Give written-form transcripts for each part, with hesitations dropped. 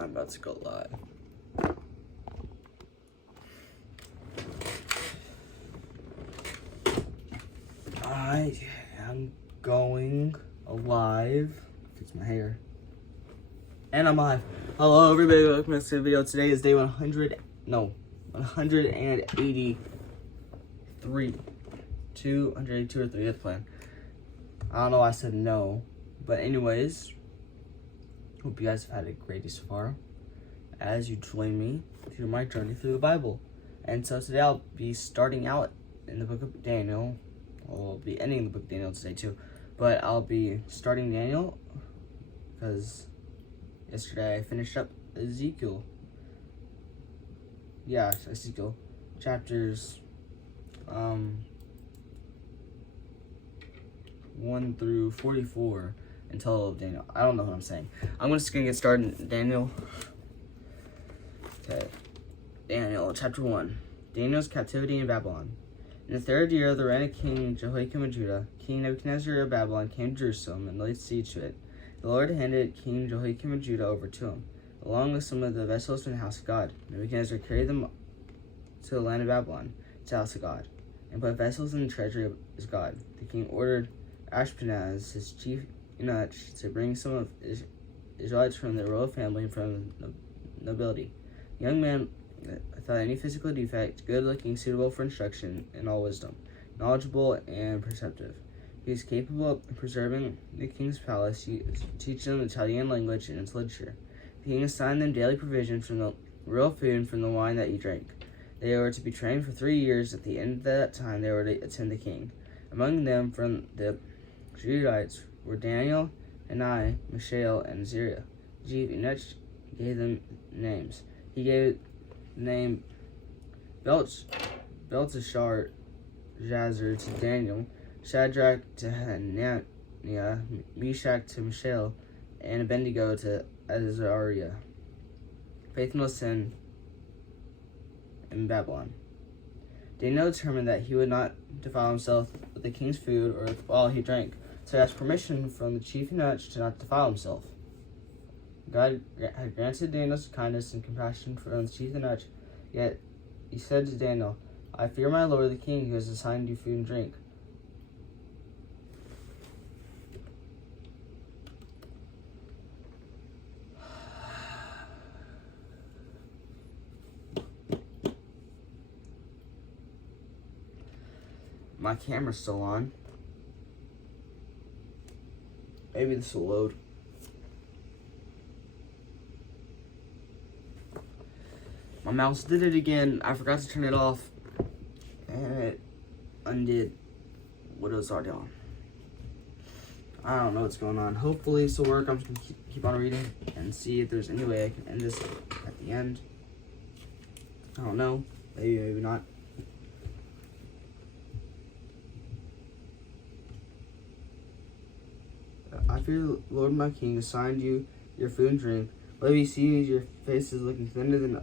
I'm about to go live. I am going live. Fix my hair. And I'm live. Hello everybody, welcome to the video. Today is day 183. 282 or 3, that's the plan. I don't know why I said no. But anyways, hope you guys have had a great day so far as you join me through my journey through the Bible. And so today I'll be starting out in the book of Daniel. I'll be ending the book of Daniel today too. But I'll be starting Daniel because yesterday I finished up Ezekiel. Yeah, Ezekiel. Chapters 1 through 44 until Daniel. I don't know what I'm saying. I'm just gonna get started in Daniel. Okay. Daniel, chapter 1. Daniel's captivity in Babylon. In the 3rd year of the reign of King Jehoiakim of Judah, King Nebuchadnezzar of Babylon came to Jerusalem and laid siege to it. The Lord handed King Jehoiakim of Judah over to him, along with some of the vessels from the house of God. Nebuchadnezzar carried them to the land of Babylon, to the house of God, and put vessels in the treasury of his God. The king ordered Ashpenaz, his chief eunuch, to bring some of Israelites from the royal family and from the nobility. The young man, without any physical defect, good-looking, suitable for instruction in all wisdom, knowledgeable and perceptive. He is capable of preserving the king's palace, teaching them the Chaldean language and its literature. The king assigned them daily provision from the real food and from the wine that he drank. They were to be trained for 3 years. At the end of that time, they were to attend the king. Among them, from the Judahites, were Daniel, Hananiah, Mishael, and Azariah. The chief eunuch gave them names. He gave the name Belteshazzar to Daniel, Shadrach to Hananiah, Meshach to Mishael, and Abednego to Azariah. Faithfulness in Babylon. Daniel determined that he would not defile himself with the king's food or while he drank, so he asked permission from the chief eunuch to not defile himself. God had granted Daniel's kindness and compassion from the chief eunuch, yet he said to Daniel, "I fear my lord the king, who has assigned you food and drink." My camera's still on. Maybe this will load. My mouse did it again. I forgot to turn it off. And it undid what it was already on. I don't know what's going on. Hopefully this will work. I'm just going to keep on reading and see if there's any way I can end this at the end. I don't know. Maybe, maybe not. I fear the Lord my king assigned you your food and drink. Whether he sees your face is looking thinner than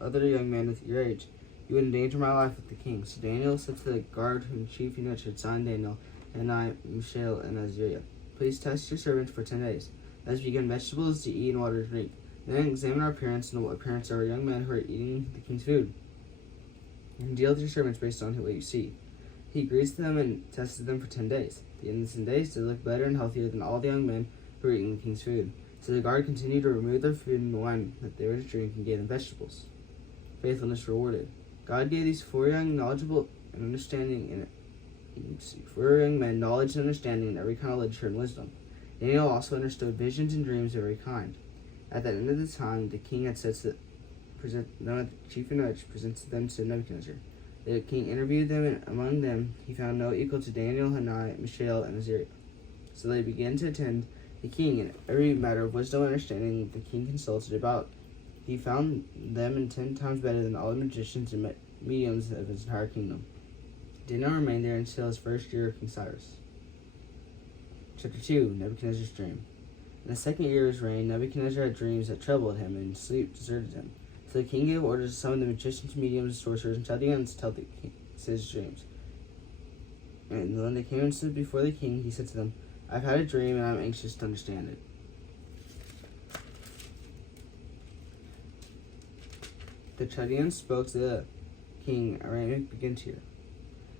other young men with your age, you would endanger my life with the king. So Daniel said to the guard whom chief eunuch had signed Daniel, Hananiah, Mishael, and Azariah, "Please test your servants for 10 days. Let us begin vegetables to eat and water to drink. Then examine our appearance and what appearance are young men who are eating the king's food. And deal with your servants based on what you see." He agreed to them and tested them for 10 days. At the end of the 10 days, they looked better and healthier than all the young men who were eating the king's food. So the guard continued to remove their food and the wine that they were to drink and gave them vegetables. Faithfulness rewarded. God gave these 4 young knowledgeable and understanding and 4 young men knowledge and understanding in every kind of literature and wisdom. Daniel also understood visions and dreams of every kind. At the end of the time, the king had said to the chief eunuch presented them to Nebuchadnezzar. The king interviewed them, and among them he found no equal to Daniel, Hananiah, Mishael, and Azariah. So they began to attend the king in every matter of wisdom and understanding the king consulted about. He found them in 10 times better than all the magicians and mediums of his entire kingdom. Daniel remained there until his 1st year of King Cyrus. Chapter 2, Nebuchadnezzar's Dream. In the 2nd year of his reign, Nebuchadnezzar had dreams that troubled him, and sleep deserted him. So the king gave orders to summon the magicians, mediums, sorcerers, and Chaldeans to tell the king his dreams. And when they came and stood before the king, he said to them, "I've had a dream, and I'm anxious to understand it." The Chaldeans spoke to the king, Aramaic begins here.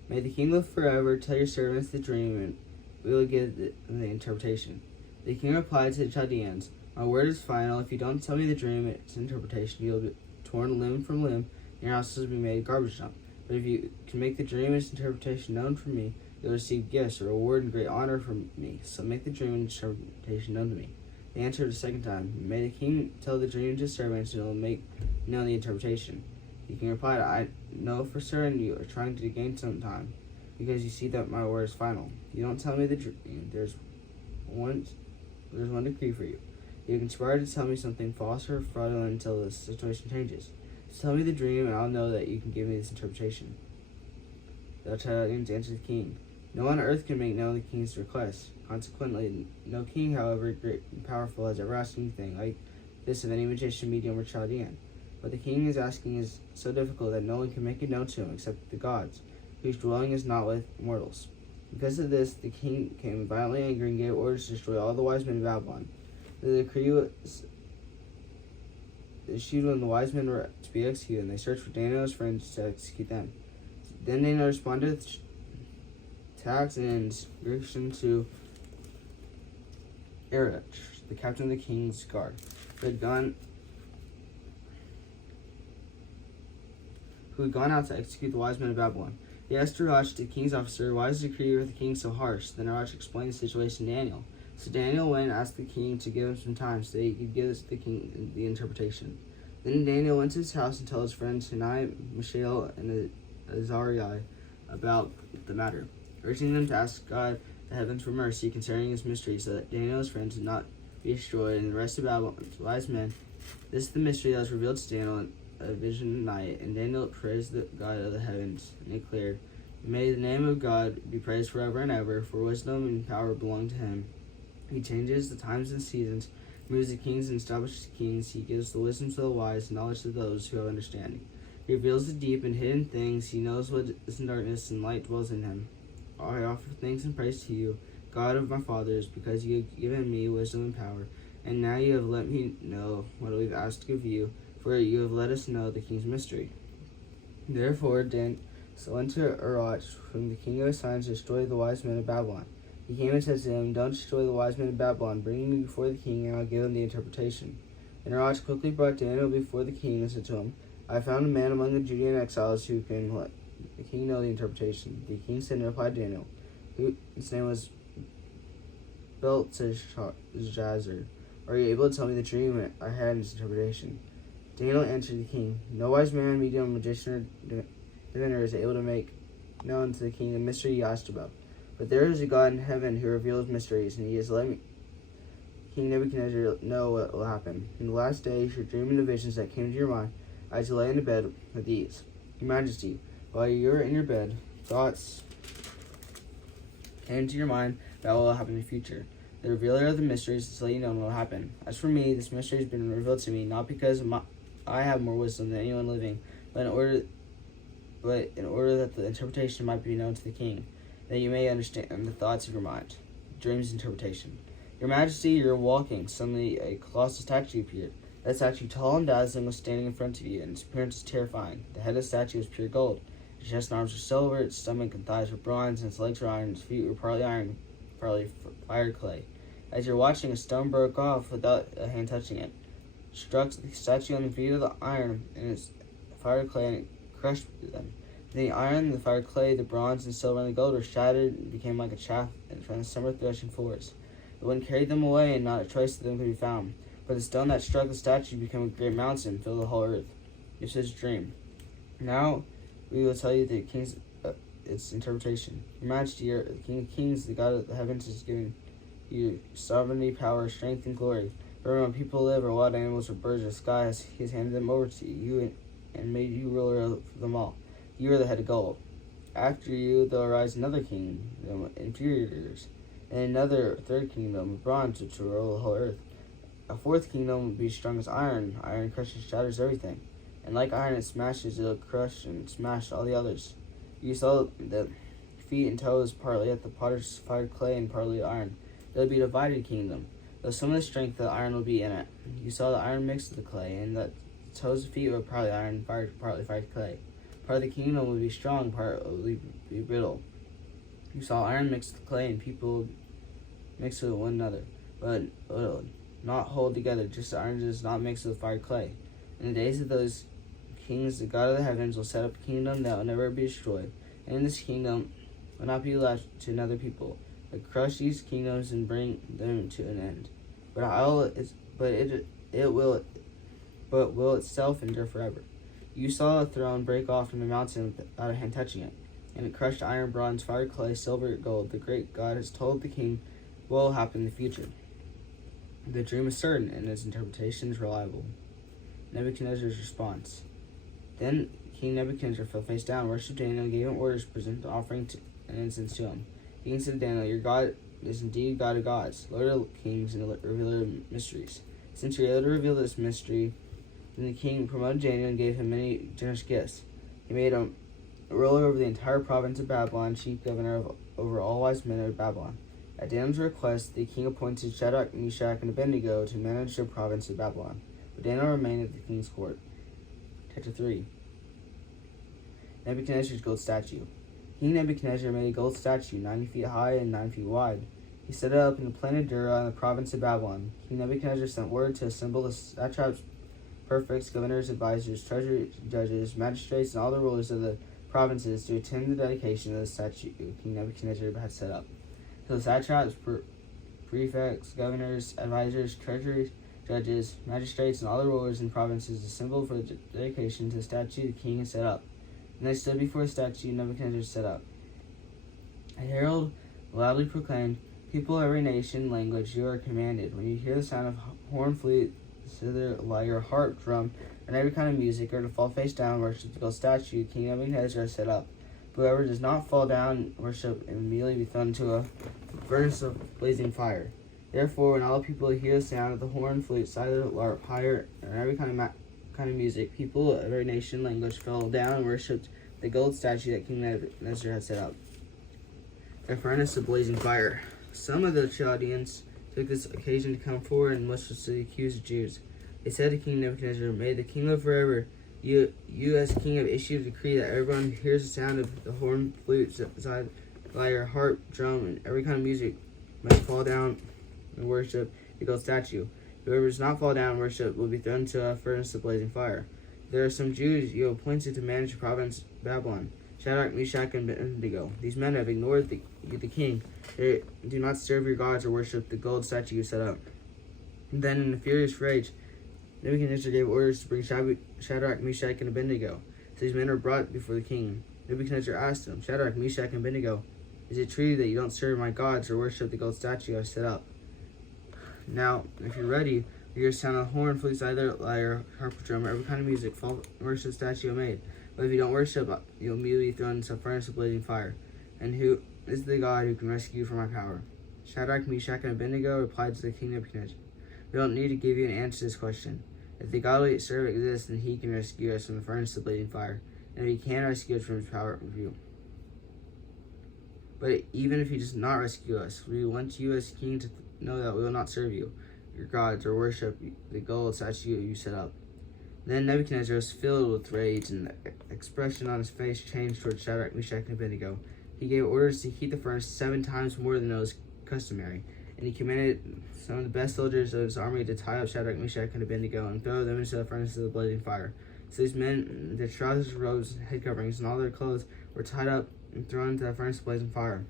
May the king live forever. Tell your servants the dream, and we will give the interpretation. The king replied to the Chaldeans, my word is final. If you don't tell me the dream and its interpretation, you will be torn limb from limb, and your houses will be made garbage dump. But if you can make the dream and its interpretation known from me, you'll receive gifts, a reward, and great honor from me. So make the dream and interpretation known to me. They answered a second time, may the king tell the dream to his servants, and he will make known the interpretation. The king replied, I know for certain you are trying to gain some time, because you see that my word is final. If you don't tell me the dream, there's one decree for you. You conspire to tell me something false or fraudulent until the situation changes. So tell me the dream, and I'll know that you can give me this interpretation. The Chaldeans answered the king, no one on earth can make known the king's request. Consequently, no king, however great and powerful, has ever asked anything like this of any magician, medium, or Chaldean. What the king is asking is so difficult that no one can make it known to him except the gods, whose dwelling is not with mortals. Because of this, the king became violently angry and gave orders to destroy all the wise men of Babylon. The decree was issued when the wise men were to be executed, and they searched for Daniel and his friends to execute them. Then Daniel responded with attacks and inscription to Arach, the captain of the king's guard, who had gone out to execute the wise men of Babylon. He asked Arach, the king's officer, why is the decree of the king so harsh? Then Arach explained the situation to Daniel. So Daniel went and asked the king to give him some time so that he could give the king the interpretation. Then Daniel went to his house and told his friends Hananiah, Mishael, and Azariah about the matter, urging them to ask God the heavens for mercy concerning his mystery, so that Daniel and his friends would not be destroyed, and the rest of Babylon's wise men. This is the mystery that was revealed to Daniel in a vision at night. And Daniel praised the God of the heavens, and declared, may the name of God be praised forever and ever, for wisdom and power belong to him. He changes the times and seasons, moves the kings and establishes kings. He gives the wisdom to the wise, knowledge to those who have understanding. He reveals the deep and hidden things. He knows what is in darkness, and light dwells in him. I offer thanks and praise to you, God of my fathers, because you have given me wisdom and power, and now you have let me know what we've asked of you, for you have let us know the king's mystery. Therefore, so went to Arach, whom the king assigned to destroy the wise men of Babylon. He came and said to him, don't destroy the wise men of Babylon. Bring me before the king, and I'll give him the interpretation. And Arach quickly brought Daniel before the king and said to him, I found a man among the Judean exiles who can let the king know the interpretation. The king said and replied to Daniel, whose name was Belteshazzar, are you able to tell me the dream I had in its interpretation? Daniel answered the king, no wise man, medium, magician, or diviner is able to make known to the king the mystery you asked about. But there is a God in heaven who reveals mysteries, and he has let me, King Nebuchadnezzar, know what will happen. In the last day you should dream in the visions that came to your mind as you lay in the bed with these. Your Majesty, while you are in your bed, thoughts came to your mind about what will happen in the future. The revealer of the mysteries is to let you know what will happen. As for me, this mystery has been revealed to me, not because I have more wisdom than anyone living, but in order that the interpretation might be known to the king, that you may understand the thoughts of your mind. Dreams interpretation. Your Majesty, you are walking. Suddenly a colossal statue appeared. That statue, tall and dazzling, was standing in front of you, and its appearance was terrifying. The head of the statue was pure gold. Its chest and arms were silver, its stomach and thighs were bronze, and its legs were iron, its feet were partly iron, partly fired clay. As you were watching, a stone broke off without a hand touching it, struck the statue on the feet of the iron and its fired clay, and it crushed them. The iron, the fired clay, the bronze, and silver, and the gold were shattered and became like a chaff from the summer threshing floors. The wind carried them away, and not a trace of them could be found. But the stone that struck the statue became a great mountain and filled the whole earth. This is a dream. Now we will tell you the king's its interpretation. Your Majesty, the King of Kings, the God of the heavens, has given you sovereignty, power, strength, and glory. For when people live, or wild animals, or birds of the sky, he has handed them over to you and made you ruler of them all. You are the head of gold. After you, there will arise another kingdom, inferiors, and another third kingdom of bronze, which will rule the whole earth. A fourth kingdom will be strong as iron. Iron crushes, shatters everything, and like iron, it smashes, it'll crush and smash all the others. You saw the feet and toes partly at the potter's fired clay and partly iron. There will be a divided kingdom, though some of the strength of the iron will be in it. You saw the iron mixed with the clay, and that toes and feet were partly iron, partly clay. Part of the kingdom would be strong, part would be brittle. You saw iron mixed with clay, and people mix with one another, but will not hold together, just as iron does not mix with fire clay. In the days of those kings, the God of the heavens will set up a kingdom that will never be destroyed, and in this kingdom will not be left to another people. But crush these kingdoms and bring them to an end. But will itself endure forever. You saw a throne break off from the mountain without a hand touching it, and it crushed iron, bronze, fire, clay, silver, gold. The great God has told the king what will happen in the future. The dream is certain, and its interpretation is reliable. Nebuchadnezzar's response. Then King Nebuchadnezzar fell face down, worshipped Daniel, and gave him orders to present an offering and incense to him. The king said to Daniel, "Your God is indeed God of gods, Lord of kings, and revealer of mysteries. Since you're able to reveal this mystery," then the king promoted Daniel and gave him many generous gifts. He made him ruler over the entire province of Babylon, chief governor over all wise men of Babylon. At Daniel's request, the king appointed Shadrach, Meshach, and Abednego to manage the province of Babylon. But Daniel remained at the king's court. Chapter 3. Nebuchadnezzar's gold statue. King Nebuchadnezzar made a gold statue 90 feet high and 9 feet wide. He set it up in the plain of Dura in the province of Babylon. King Nebuchadnezzar sent word to assemble the satraps, prefects, governors, advisors, treasury judges, magistrates, and all the rulers of the provinces to attend the dedication of the statue King Nebuchadnezzar had set up. So the satraps, prefects, governors, advisors, treasury judges, magistrates, and all the rulers in provinces assembled for the dedication to the statue the king had set up. And they stood before the statue Nebuchadnezzar set up. A herald loudly proclaimed, "People of every nation, language, you are commanded, when you hear the sound of horn, flute, zither, lyre, harp, drum, and every kind of music, are to fall face down and worship the gold statue King Nebuchadnezzar has set up. Whoever does not fall down and worship, and immediately be thrown into a furnace of blazing fire." Therefore, when all the people hear the sound of the horn, flute, zither, lyre, lyre, and every kind of music, people of every nation, language, fell down and worshipped the gold statue that King Nebuchadnezzar had set up. A furnace of blazing fire. Some of the Chaldeans took this occasion to come forward and maliciously accuse the Jews. They said to King Nebuchadnezzar, "May the king live forever. You as king have issued a decree that everyone who hears the sound of the horn, flute, zither, lyre, harp, drum, and every kind of music must fall down and worship the gold statue. Whoever does not fall down and worship will be thrown into a furnace of blazing fire. There are some Jews you have appointed to manage the province of Babylon, Shadrach, Meshach, and Abednego. These men have ignored the king. They do not serve your gods or worship the gold statue you set up." And then, in a furious rage, Nebuchadnezzar gave orders to bring Shadrach, Meshach, and Abednego. So these men were brought before the king. Nebuchadnezzar asked them, "Shadrach, Meshach, and Abednego, is it true that you don't serve my gods or worship the gold statue I set up? Now, if you're ready, you hear the sound of the horn, flute, zither, lyre, harp, drum, or every kind of music, fall and worship the statue I made. But if you don't worship, you'll immediately be thrown into a furnace of blazing fire. And who is the God who can rescue you from my power?" Shadrach, Meshach, and Abednego replied to the king Nebuchadnezzar, "We don't need to give you an answer to this question. If the God we serve exists, then he can rescue us from the furnace of blazing fire. And if he can rescue us from his power of you. But even if he does not rescue us, we want you as king to know that we will not serve you, your gods, or worship the gold statue you set up." Then Nebuchadnezzar was filled with rage, and the expression on his face changed towards Shadrach, Meshach, and Abednego. He gave orders to heat the furnace 7 times more than it was customary, and he commanded some of the best soldiers of his army to tie up Shadrach, Meshach, and Abednego and throw them into the furnace of the blazing fire. So these men, their trousers, robes, head coverings, and all their clothes were tied up and thrown into the furnace of blazing fire.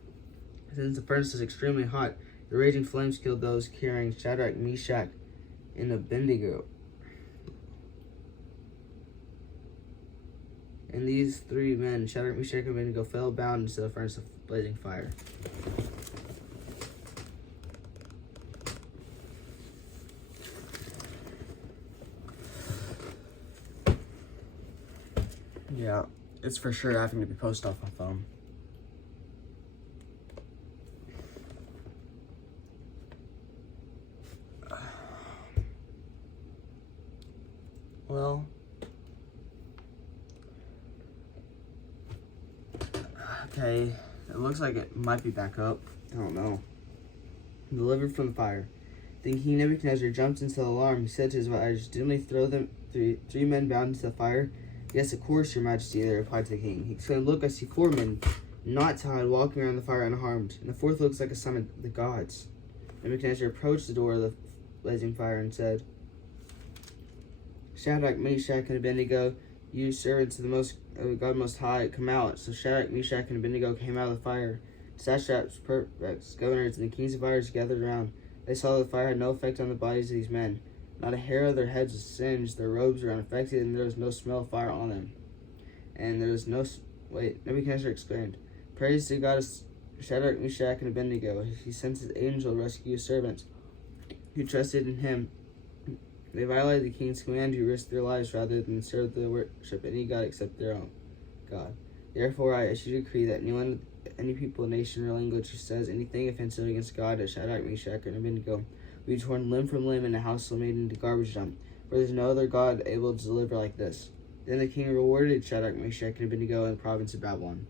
Since the furnace was extremely hot, the raging flames killed those carrying Shadrach, Meshach, and Abednego. And these 3 men, Shadrach, Meshach, and Abednego, fell bound into the furnace of blazing fire. Yeah, it's for sure having to be posted off my phone. Well, okay, it looks like it might be back up. I don't know. Delivered from the fire. Then King Nebuchadnezzar jumped into alarm. He said to his advisors, "Didn't we throw them three men bound into the fire?" "Yes, of course, your majesty," they replied to the king. He exclaimed, "Look, I see 4 men, not tied, walking around the fire unharmed, and the 4th looks like a son of the gods." Nebuchadnezzar approached the door of the blazing fire and said, "Shadrach, Meshach, and Abednego, you servants of the God Most High, come out." So Shadrach, Meshach, and Abednego came out of the fire. Satraps, prefects, governors, and the kings of fires gathered around. They saw that the fire had no effect on the bodies of these men. Not a hair of their heads was singed, their robes were unaffected, and there was no smell of fire on them. And there was no... Nebuchadnezzar exclaimed, "Praise to God of Shadrach, Meshach, and Abednego. He sent his angel to rescue his servants who trusted in him. They violated the king's command to risk their lives rather than serve the worship any god except their own God. Therefore I issue a decree that anyone, any people, nation, or language who says anything offensive against God as Shadrach, Meshach, and Abednego will be torn limb from limb and a house will be made into garbage dump. For there is no other God able to deliver like this." Then the king rewarded Shadrach, Meshach, and Abednego in the province of Babylon.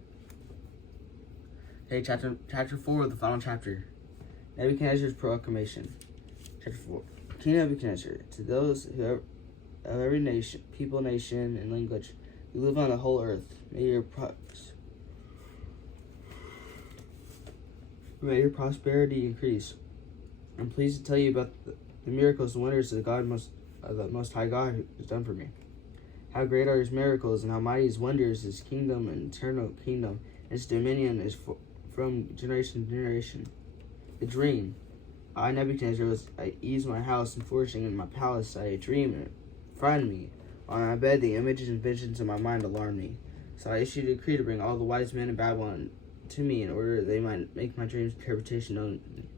Okay, chapter 4, the final chapter. Nebuchadnezzar's proclamation. Chapter 4. King Nebuchadnezzar, to those of every nation, people, nation, and language who live on the whole earth, may your prosperity increase. I'm pleased to tell you about the miracles and wonders of the Most High God has done for me. How great are his miracles, and how mighty his wonders, his kingdom and eternal kingdom, and his dominion is from generation to generation. The dream. I, Nebuchadnezzar, was at ease in my house and flourishing in my palace. I had a dream, and it frightened me. On my bed, the images and visions in my mind alarmed me. So I issued a decree to bring all the wise men of Babylon to me in order that they might make my dream's interpretation known to me.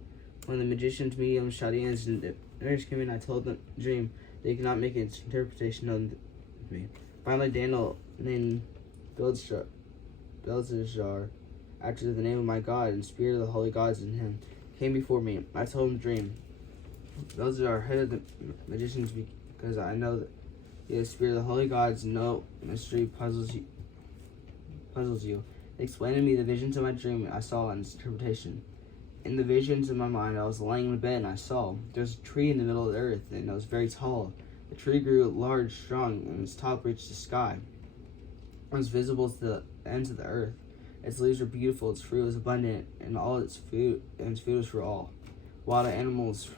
When the magicians, mediums, Chaldeans, and diviners came in, I told them the dream. They could not make its interpretation known to me. Finally, Daniel, named Belteshazzar, after the name of my God and spirit of the holy gods in him, came before me. I told him the dream. Belteshazzar, head of the magicians, because I know that the spirit of the holy gods, no mystery puzzles you. They explained to me the visions of my dream I saw and its interpretation. In the visions of my mind, I was lying in bed and I saw there's a tree in the middle of the earth, and it was very tall. The tree grew large, strong, and its top reached the sky. It was visible to the ends of the earth. Its leaves were beautiful, its fruit was abundant, and its food was for all. Wild animals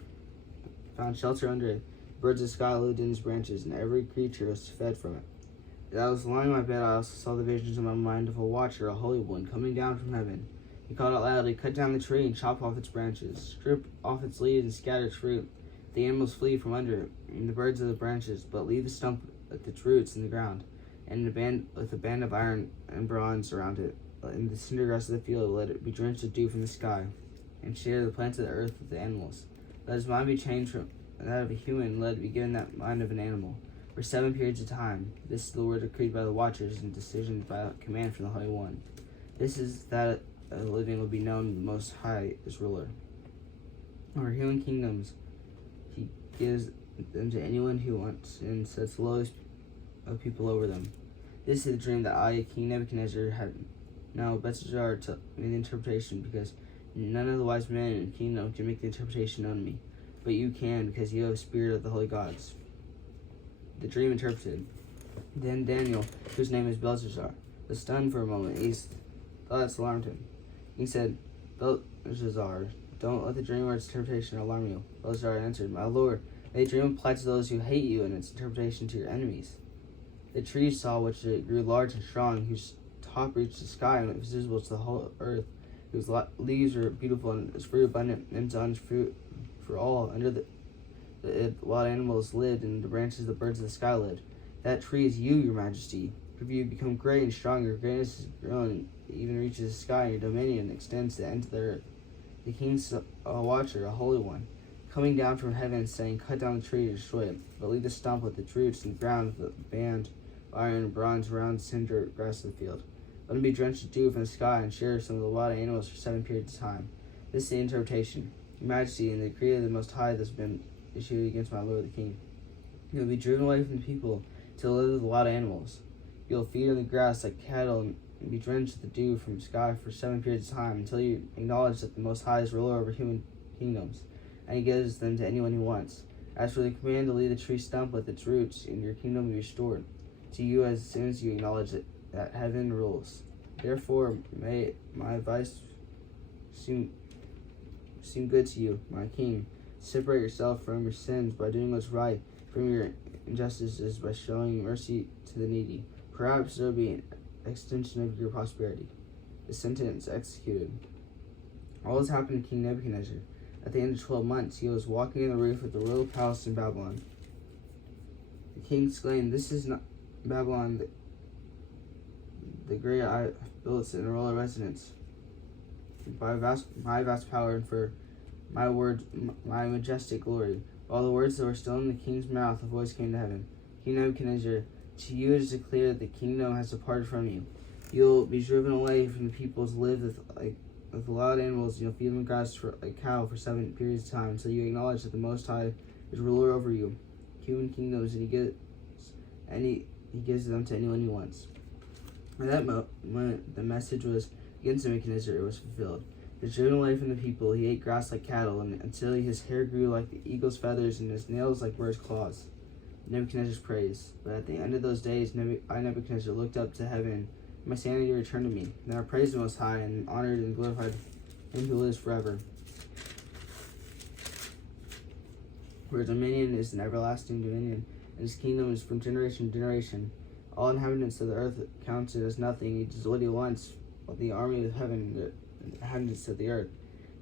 found shelter under it. Birds of the sky lived in its branches, and every creature was fed from it. As I was lying in my bed, I also saw the visions in my mind of a watcher, a holy one, coming down from heaven. He called out loudly, "Cut down the tree and chop off its branches. Strip off its leaves and scatter its fruit. The animals flee from under it, and the birds of the branches, but leave the stump with its roots in the ground, and with a band of iron and bronze around it. In the cinder grass of the field, let it be drenched with dew from the sky, and share the plants of the earth with the animals. Let his mind be changed from that of a human, let it be given that mind of an animal, for 7 periods of time. This is the word decreed by the watchers, and decision by command from the Holy One. This is that the living will be known the Most High is ruler. Over human kingdoms, he gives them to anyone who wants, and sets the lowest of people over them. This is the dream that I, King Nebuchadnezzar, had. Now Belteshazzar made the interpretation, because none of the wise men in the kingdom can make the interpretation known to me. But you can, because you have the spirit of the holy gods. The dream interpreted. Then Daniel, whose name is Belteshazzar, was stunned for a moment. His thoughts alarmed him. He said, "Belteshazzar, don't let the dream or its interpretation alarm you." Belteshazzar answered, "My lord, may the dream apply to those who hate you, and its interpretation to your enemies." The tree saw, which it grew large and strong, whose top reached the sky and was visible to the whole earth, whose leaves were beautiful and its fruit abundant, and on its fruit for all. Under the wild animals lived, and the branches of the birds of the sky lived. That tree is you, your majesty. For you become great and strong, your greatness has grown, it even reaches the sky, and your dominion extends to the end of the earth. The king saw a watcher, a holy one, coming down from heaven, saying, "Cut down the tree and destroy it, but leave the stump with its roots in the ground with a band of iron and bronze around the cinder grass of the field. Let him be drenched with dew from the sky, and share some of the wild animals for 7 periods of time." This is the interpretation. Your majesty, and the decree of the Most High that has been issued against my lord the king. You will be driven away from the people to live with the wild animals. You will feed on the grass like cattle, and be drenched with the dew from the sky for 7 periods of time, until you acknowledge that the Most High is ruler over human kingdoms, and he gives them to anyone who wants. As for the command to leave the tree stump with its roots, and your kingdom will be restored to you as soon as you acknowledge that heaven rules. Therefore, may my advice seem good to you, my king. Separate yourself from your sins by doing what's right, from your injustices by showing mercy to the needy. Perhaps there will be an extension of your prosperity. The sentence executed. All this happened to King Nebuchadnezzar. At the end of 12 months, he was walking in the roof of the royal palace in Babylon. The king exclaimed, "This is not Babylon, the great I built in a royal residence by my vast power and for my word, my majestic glory." While the words that were still in the king's mouth, a voice came to heaven. "King Nebuchadnezzar, to you it is declared that the kingdom has departed from you. You'll be driven away from the people to live with wild animals. You'll feed them grass like cattle for 7 periods of time, so you acknowledge that the Most High is ruler over you, human kingdoms, and he gives them to anyone he wants." At that moment, the message was against Nebuchadnezzar. It was fulfilled. He was driven away from the people. He ate grass like cattle, until his hair grew like the eagle's feathers and his nails like birds' claws. Nebuchadnezzar's praise. But at the end of those days, I, Nebuchadnezzar, looked up to heaven. My sanity returned to me. Then I praised the Most High and honored and glorified him who lives forever. For his dominion is an everlasting dominion, and his kingdom is from generation to generation. All inhabitants of the earth counted as nothing. He does what he wants, while the army of heaven, the inhabitants of the earth.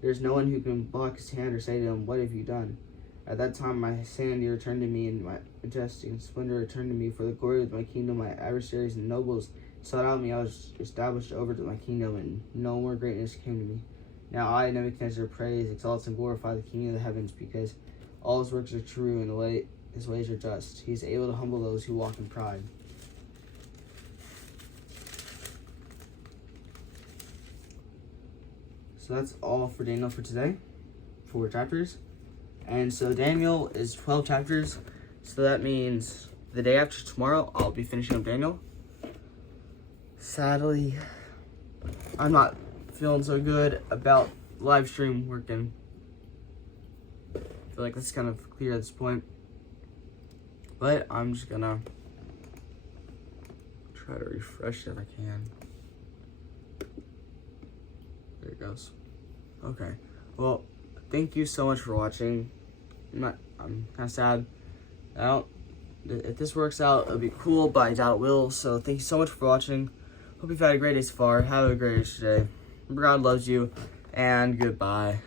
There is no one who can block his hand or say to him, "What have you done?" At that time my sanity returned to me, and my majesty and splendor returned to me. For the glory of my kingdom, my adversaries and nobles sought out me. I was established over to my kingdom, and no more greatness came to me. Now I, Nebuchadnezzar, praise, exalt, and glorify the King of the heavens, because all his works are true, and his ways are just. He is able to humble those who walk in pride. So that's all for Daniel for today. 4 chapters. And so Daniel is 12 chapters. So that means the day after tomorrow, I'll be finishing up Daniel. Sadly, I'm not feeling so good about live stream working. I feel like that's kind of clear at this point. But I'm just gonna try to refresh it if I can. There it goes. Okay. Well, thank you so much for watching. I'm kind of sad. If this works out, it'll be cool, but I doubt it will. So thank you so much for watching. Hope you've had a great day so far. Have a great day today. God loves you, and goodbye.